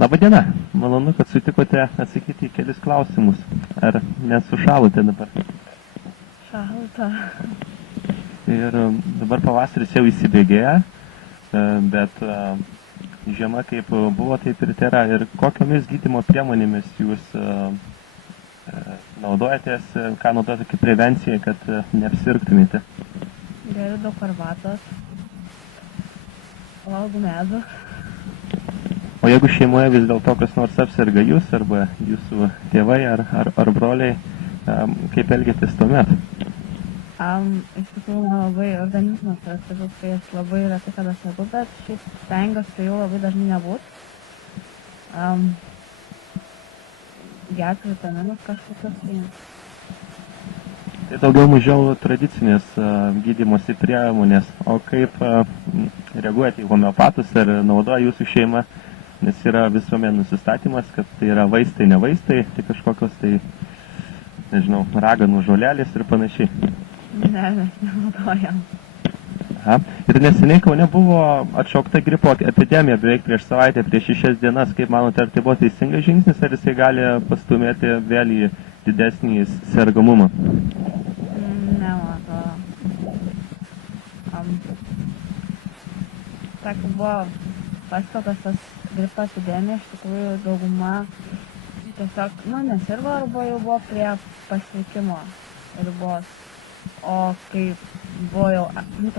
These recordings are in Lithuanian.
Labadiena, malonu, kad sutikote atsakyti į kelis klausimus. Ar nesušalote dabar? Šalta. Ir dabar pavasaris jau įsibėgėja, bet žiema kaip buvo, taip ir tėra. Ir kokiamis gydymo priemonėmis jūs naudojatės, ką naudojate kaip prevencijai, kad neapsirgtumėte? Geriu daug arbatos. Valgau medų. O jeigu šeimoje vis dėlto kas nors apserga jūs arba jūsų tėvai ar broliai, kaip elgiatės tuomet? Iš tikrųjų, labai organizmas yra stiprus, kai aš labai retai kada sergu, bet šiaip stengiuosi jau labai dažnai nebūt. Gerti vitaminus kažkokius. Tai daugiau mažiau tradicinės gydymosi priemonės. O kaip reaguojate į homeopatus ar naudoja jūsų šeima? Nes yra visuomet nusistatymas, kad tai yra vaistai, ne vaistai, tai kažkokios tai, nežinau, raganų žolelės ir panašiai. Ne, mes nenaudojam. Aha. Ir neseniai Kaune buvo atšaukta gripo epidemija beveik prieš savaitę, prieš 6 dienas. Kaip manote, ar tai buvo teisingas žingsnis, ar jisai gali pastumėti vėl į didesnį sergamumą? Ne, man atrodo. Sakė, buvo paskelbtas tas gripo epidemija, iš tikrųjų dauguma tiesiog, nesirgo arba jau buvo prie pasveikimo ribos. O kai buvo jau, jis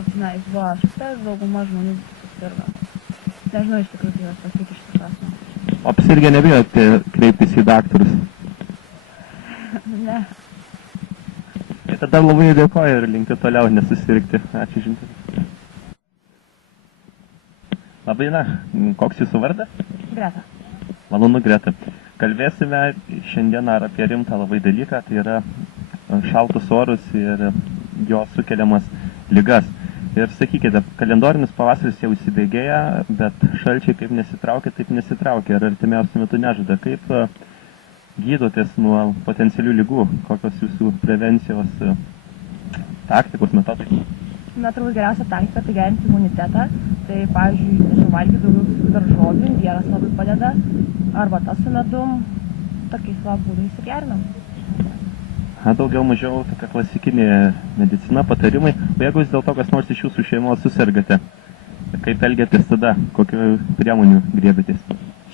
buvo atšauktas, dauguma žmonių susirgo. Nežinau iš tikrųjų, kaip atsakyti iš tikrųjų. O apsirgę nebijote kreiptis į daktarus? Ne. Tai tada labai dėkoju ir linkiu toliau nesusirgti. Ačiū žinti. Labadiena, koks jūsų vardas? Greta. Malonu, Greta. Kalbėsime šiandieną apie rimtą labai dalyką, tai yra šaltus orus ir jo sukeliamas ligas. Ir sakykite, kalendorinis pavasaris jau įsibėgėja, bet šalčiai kaip nesitraukia, taip nesitraukia. Ir artimiausiu metu nežada. Kaip gydotės nuo potencialių ligų? Kokios jūsų prevencijos taktikos, metodai? Turbūt geriausia taktika tai gerinti imunitetą. Tai, pavyzdžiui, valgyti daugiau visokių daržovių, imbieras labai padeda, arba tas su medum, tokiais būdais ir gerinam. Daugiau mažiau tokia klasikinė medicina, patarimai. O jeigu vis dėlto kas nors iš jūsų šeimos susirgate, kaip elgiatės tada, kokių priemonių griebėtės?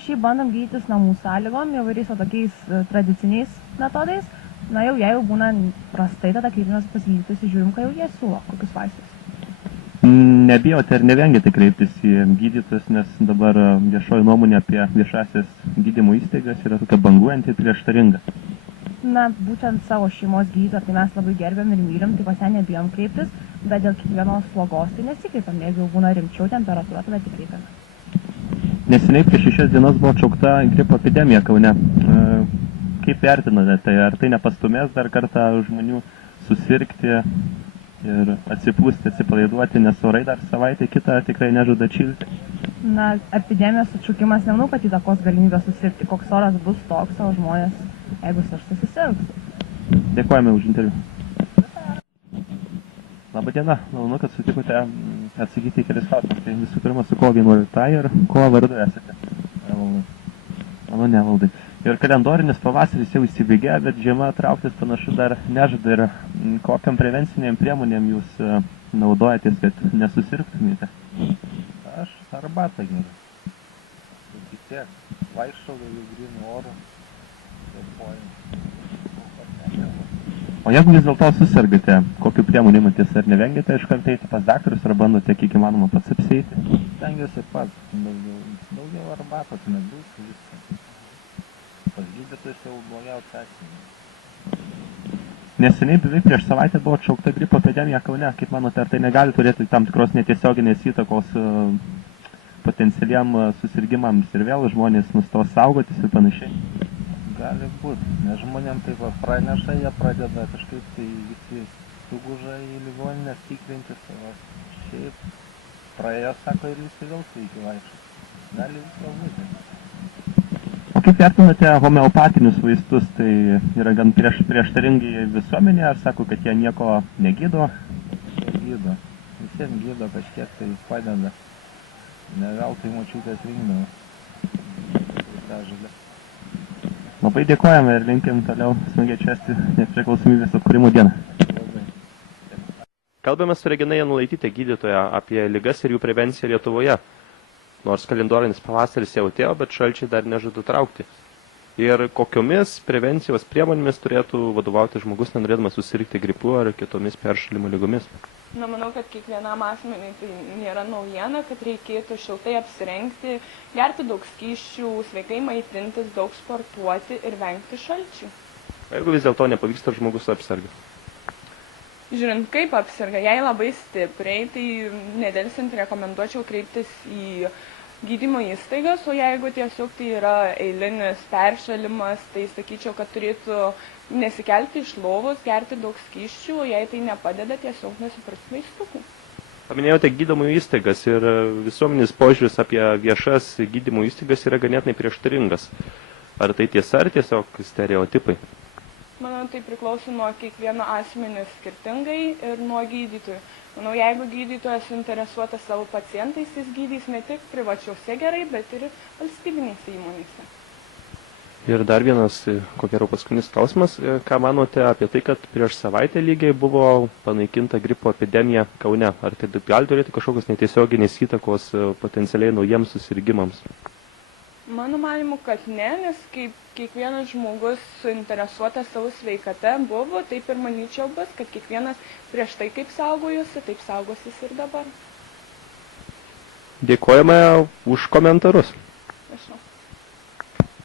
Šiaip bandom gydytis namų sąlygom, įvairiais tokiais tradiciniais metodais. Jeigu būna prastai, tada kreipiamės pas gydytojus ir žiūrim, ką jau jie siūlo, kokius vaistus. Nebijote ar nevengiate kreiptis į gydytojus, nes dabar viešoji nuomonė apie viešasias gydymo įstaigas yra tokia banguojanti ir prieštaringa. Būtent savo šeimos gydytoją, tai mes labai gerbiam ir mylim, tai pas ją nebijom kreiptis, bet dėl kiekvienos slogos tai nesikreipiam, jeigu jau būna rimčiau temperatūra, tada tik kreipiam. Neseniai prieš 6 dienas buvo atšaukta gripo epidemija Kaune. Kaip vertinate tai? Ar tai nepastumės dar kartą žmonių susirgti ir atsipūsti, atsipalaiduoti, nes orai dar savaitę kitą tikrai nežada atšilti? Epidemijos atšaukimas nemanau, kad įtakos galimybę susirgti. Koks oras bus toks, o žmonės, jeigu susirgs. Dėkojame už interviu. Labadiena, malonu, kad sutikote atsakyti į kelis klausimus. Tai visų pirma, su kuo vienuolikta ir kuo vardu esate? Malonu, Evaldai. Ir kalendorinis pavasaris jau įsibėgė, bet žiema trauktis panašu dar nežada. Ir kokiam prevenciniam priemonėm jūs naudojatės, kad nesusirgtumėte? Aš arbatą geriu. Vis tiek vaikščiau daugiau grynų orų. O jeigu vis dėlto susirgate, kokiu priemonė imatės? Ar nevengiate iš karto eiti pas daktarus, ar bandote kiek įmanoma pats apsieiti? Stengiuosi pats. Daugiau arbatos, medus, viską. Pas gydytojus jau blogiausia atsimė. Neseniai beveik prieš savaitę buvo atšaukta gripo epidemija Kaune. Kaip manote, ar tai negali turėti tam tikros netiesioginės įtakos potencialiam susirgimams ir vėl žmonės nustos saugotis ir panašiai? Gali būti, nes žmonėm taip praneša, jie pradeda kažkaip tai visi suguža į ligoninės tikrintis, o šiaip praėjo, sako, ir visi vėl sveiki vaikščioti. Gali viską būti. O kaip vertinate homeopatinius vaistus? Tai yra gan prieštaringai visuomenė, ar sako, kad jie nieko negydo? Gydo. Visiems gydo kažkiek tai padeda. Ne veltui močiutės rinkdavo. trečdalį. Labai dėkojame ir linkim toliau smagiai švęsti nepriklausomybės atkūrimo dieną. Labai. Kalbame su Regina Janulaitytė, gydytoja, apie ligas ir jų prevenciją Lietuvoje. Nors kalendorinis pavasaris jau atėjo, bet šalčiai dar nežada traukti. Ir kokiomis prevencijos priemonėmis turėtų vadovauti žmogus, nenorėdamas susirgti gripu ar kitomis peršalimo ligomis? Na, manau, kad kiekvienam asmeniui tai nėra naujiena, kad reikėtų šiltai apsirengti, gerti daug skysčių, sveikai maitintis, daug sportuoti ir vengti šalčių. Jeigu vis dėlto nepavyksta, žmogus apsarga. Žiūrint, kaip apsirga, jei labai stipriai, tai nedelsint rekomenduočiau kreiptis į gydymo įstaigas, o jeigu tiesiog tai yra eilinis peršalimas, tai sakyčiau, kad turėtų nesikelti iš lovos, gerti daug skysčių, o jei tai nepadeda, tiesiog nusipirkti vaistukų. Paminėjote gydymo įstaigas ir visuomenės požiūris apie viešas gydymo įstaigas yra ganėtinai prieštaringas. Ar tai tiesa, ar tiesiog stereotipai? Manau, tai priklauso nuo kiekvieno asmenio skirtingai ir nuo gydytojų. Manau, jeigu gydytojas suinteresuotas savo pacientais, jis gydys ne tik privačiuose gerai, bet ir valstybinėse įmonėse. Ir dar vienas, ko gero paskutinis klausimas, ką manote apie tai, kad prieš savaitę lygiai buvo panaikinta gripo epidemija Kaune? Ar tai gali turėti kažkokios netiesioginės įtakos potencialiai naujiems susirgimams? Mano manimu, kad ne, nes kaip kiekvienas žmogus suinteresuotas savo sveikata buvo, taip ir manyčiau bus, kad kiekvienas prieš tai kaip saugojosi, taip saugosis ir dabar. Dėkojame už komentarus.